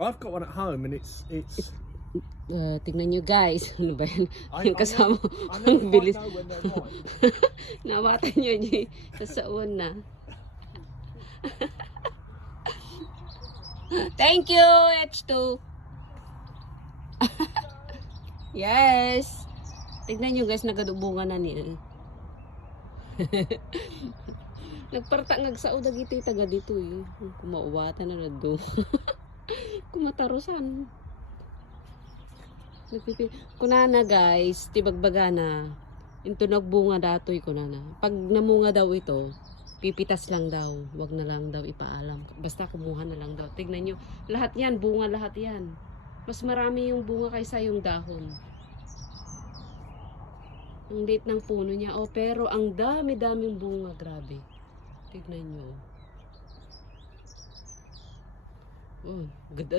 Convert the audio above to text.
I've got one at home and it's Tignan nyo guys. Ano ba yan? I Yung kasama. I Ang never quite bilis. know when they're ripe. Nawatan nyo nyo sa saon na. Thank you, H2. Yes. Tignan nyo guys, nagadubungan na niya. Nagpartangag sa udag ito taga dito eh. Kumauwatan na do. Kumatarusan. Kunana guys, tibagbaga na. Into nagbunga datoy kunana. Pag namunga daw ito, pipitas lang daw. Wag na lang daw ipaalam. Basta kumuha na lang daw. Tignan nyo. Lahat yan, bunga lahat yan. Mas marami yung bunga kaysa yung dahon. Ang liit ng puno niya. Oh, pero ang dami-daming bunga. Grabe. Tignan nyo. Oh, ganda.